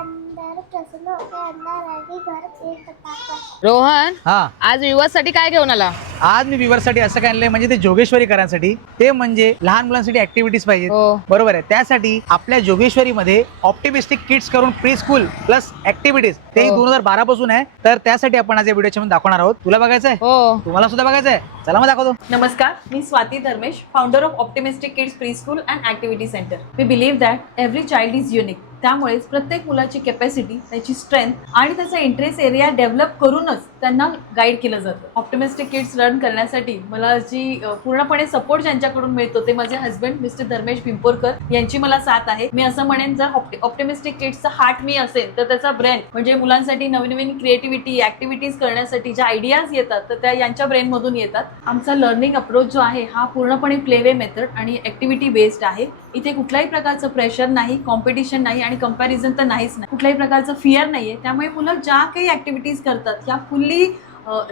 अंदर प्रसन्न होकर अंदर आगे घर एक बताकर। रोहन, हा, आज विवासाठी काय घेऊन आला? आज मी विवर्ससाठी असं काय आणलंय म्हणजे ते जोगेश्वरीकरांसाठी, ते म्हणजे लहान मुलांसाठी ऍक्टिव्हिटीज पाहिजेत. हो. बरोबर आहे. त्यासाठी आपल्या जोगेश्वरीमध्ये ऑप्टिमिस्टिक किड्स करून प्री स्कूल प्लस ऍक्टिव्हिटीज ते हो. 2012 पासून आहे. तर त्यासाठी आपण आज या व्हिडिओच्या मध्ये दाखवणार आहोत. तुला बघायचं आहे? हो. तुम्हाला सुद्धा बघायचं आहे? चला मग दाखवतो. नमस्कार, मी Swati Dharmesh, founder of optimistic kids preschool and activity centre. We believe that every child is unique. त्यामुळेच प्रत्येक मुलाची कॅपॅसिटी, त्याची स्ट्रेंथ आणि त्याचा इंटरेस्ट एरिया डेव्हलप करूनच त्यांना गाईड केलं जातं. ऑप्टिमिस्टिक किड्स रन करण्यासाठी मला जी पूर्णपणे सपोर्ट ज्यांच्याकडून मिळतो ते माझे हस्बंड मिस्टर धर्मेश पिंपोरकर यांची मला साथ आहे. मी असं म्हणेन, जर ऑप्टिमिस्टिक किड्सचा हार्ट मी असेल तर त्याचा ब्रेन म्हणजे मुलांसाठी नवीन नवीन क्रिएटिव्हिटी ॲक्टिव्हिटीज करण्यासाठी ज्या आयडियाज येतात तर त्या यांच्या ब्रेनमधून येतात. आमचा लर्निंग अप्रोच जो आहे हा पूर्णपणे प्ले-वे मेथड आणि ॲक्टिव्हिटी बेस्ड आहे. इथे कुठल्याही प्रकारचं प्रेशर नाही, कॉम्पिटिशन नाही आणि कंपॅरिझन तर नाहीच नाही. कुठल्याही प्रकारचं फिअर नाहीये. त्यामुळे मुलं ज्या काही ॲक्टिव्हिटीज करतात ह्या फुल्ली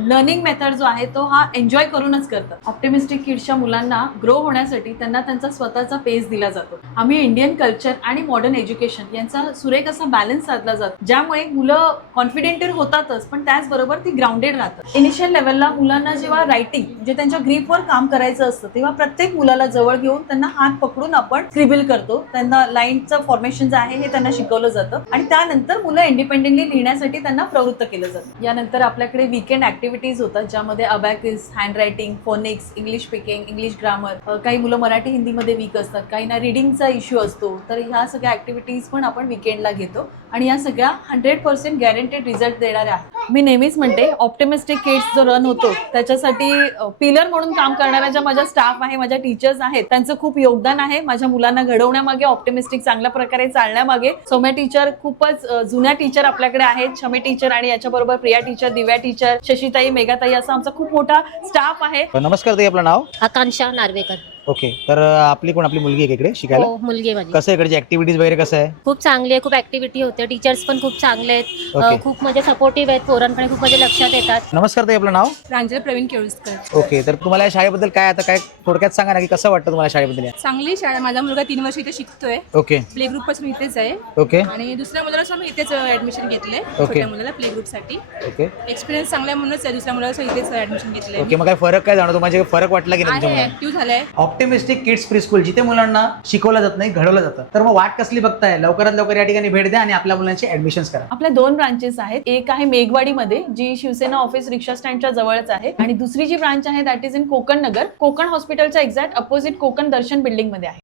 लर्निंग मेथड जो आहे तो हा एन्जॉय करूनच करतात. ऑप्टिमिस्टिक किड्सच्या मुलांना ग्रो होण्यासाठी त्यांना त्यांचा स्वतःचा पेस दिला जातो. आम्ही इंडियन कल्चर आणि मॉडर्न एज्युकेशन यांचा सुरेख असा बॅलन्स साधला जातो, ज्यामुळे मुलं कॉन्फिडेंट होतातच पण त्याचबरोबर ती ग्राउंडेड राहतात. इनिशियल लेवलला मुलांना जेव्हा रायटिंग म्हणजे त्यांच्या ग्रीपवर काम करायचं असतं तेव्हा प्रत्येक मुलाला जवळ घेऊन त्यांना हात पकडून आपण स्क्रिबल करतो. त्यांना लाईनचं फॉर्मेशन जे आहे हे त्यांना शिकवलं जातं आणि त्यानंतर मुलं इंडिपेंडेंटली लिहिण्यासाठी त्यांना प्रवृत्त केलं जातं. यानंतर आपल्याकडे वीकेंड ऍक्टिव्हिटीज होतात, ज्यामध्ये abacus, hand writing, phoenix, English speaking, English grammar, काही मुलं मराठी हिंदीमध्ये वीक असतात, काहींना रिडिंगचा इश्यू असतो. तर ह्या सगळ्या ऍक्टिव्हिटीज पण आपण वीकेंडला घेतो आणि या सगळ्या 100% गॅरंटेड रिझल्ट देणाऱ्या आहेत. मी नेहमीच म्हणते, ऑप्टिमिस्टिक किड्स जो रन होतो त्याच्यासाठी पिलर म्हणून काम करणाऱ्या ज्या माझ्या स्टाफ आहे, माझ्या टीचर्स आहेत, त्यांचं खूप योगदान आहे माझ्या मुलांना घडवण्यामागे, ऑप्टिमिस्टिक चांगल्या प्रकारे चालण्यामागे. सौम्या टीचर खूपच जुन्या टीचर आपल्याकडे आहेत, शमी टीचर आणि याच्याबरोबर प्रिया टीचर, दिव्या टीचर, शशीताई, मेघाताई असा आमचा खूप मोठा स्टाफ आहे. नमस्कार ताई, आपलं नाव? आकांक्षा नार्वेकर. ओके, तर आपली मुलगी आहे इकडे शिकायला? हो, मुलगी आहे माझी. कसं इकडची ऍक्टिव्हिटीज वगैरे कसं आहे? खूप चांगली आहे, खूप ऍक्टिव्हिटी होते, टीचर्स पण खूप चांगले आहेत, ओके. खूप म्हणजे सपोर्टिव्ह आहेत, पोरांकडे खूप म्हणजे लक्षात येतात. नमस्कार ताई, आपलं नाव? प्रांजल प्रवीण केळुसकर. ओके, तर तुम्हाला या शाळेबद्दल काय आता काय थोडक्यात सांगा ना, की कसं वाटतं तुम्हाला शाळेबद्दल? चांगली शाळा. माझा मुलगा 3 वर्ष इथे शिकतोय. ओके प्ले ग्रुप पासून इथेच आहे ओके आणि दुसऱ्या मुलाला सुद्धा मी इथेच ऍडमिशन घेतलंय. ओके. छोट्या मुलाला प्ले ग्रुप साठी ओके एक्सपिरियन्स चांगला आहे म्हणूनच दुसऱ्या मुलाला सुद्धा इथेच ऍडमिशन घेतलंय. ओके, मग काय फरक काय जाणवतो, म्हणजे फरक वाटला की नाही आहे, तुमच्या ऍक्टिव्ह झालाय. ऑप्टिमिस्टिक किड्स प्री स्कूल जिथे मुलांना शिकवलं जात नाही, घडवलं जातं, तर मग वाट कसली बघताय? लवकरात लवकर या ठिकाणी भेट द्या आणि आपल्या मुलांची ऍडमिशन्स करा. आपल्या 2 ब्रांचेस आहेत. एक आहे मेघवाडीमध्ये, जी शिवसेना ऑफिस रिक्षा स्टँडच्या जवळच आहे, आणि दुसरी जी ब्रांच आहे दॅट इज इन कोकण नगर, कोकण हॉस्पिटलच्या एक्झॅक्ट अपोजिट कोकण दर्शन बिल्डिंग मध्ये आहे.